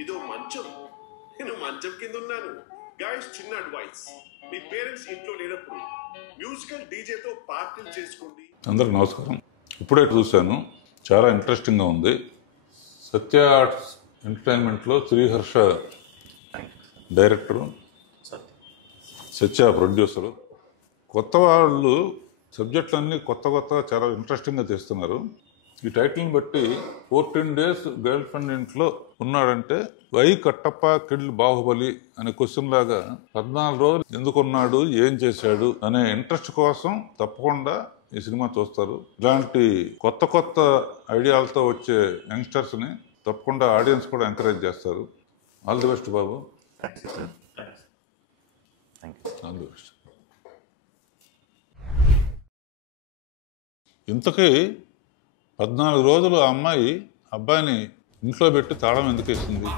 ఇదో మంచం, నేను మంచం కింద ఉన్నాను. గైస్, చిన్న అడ్వైస్, మీ పేరెంట్స్ ఇంట్లో లేనప్పుడు మ్యూజికల్ డీజేతో పార్టీలు చేసుకోండి. అందరికి నమస్కారం. ఇప్పుడే చూశాను, చాలా ఇంట్రెస్టింగ్గా ఉంది. సత్య ఆర్ట్స్ ఎంటర్టైన్మెంట్లో శ్రీహర్ష డైరెక్టరు, సత్య ప్రొడ్యూసరు. కొత్త వాళ్ళు సబ్జెక్టులన్నీ కొత్తగా చాలా ఇంట్రెస్టింగ్గా తీస్తున్నారు. ఈ టైటిల్ని బట్టి 14 days గర్ల్ ఫ్రెండ్ ఇంట్లో ఉన్నాడంటే వై కట్టప్ప కిల్ బాహుబలి అనే క్వశ్చన్ లాగా 14 రోజులు ఎందుకున్నాడు, ఏం చేశాడు అనే ఇంట్రెస్ట్ కోసం తప్పకుండా ఈ సినిమా చూస్తారు. ఇలాంటి కొత్త ఐడియాలతో వచ్చే యంగ్స్టర్స్ని తప్పకుండా ఆడియన్స్ కూడా ఎంకరేజ్ చేస్తారు. All the best Babu. All the best. ఇంతకీ 14 రోజులు ఆ అమ్మాయి అబ్బాయిని ఇంట్లో పెట్టి తాళం ఎందుకు వేసింది?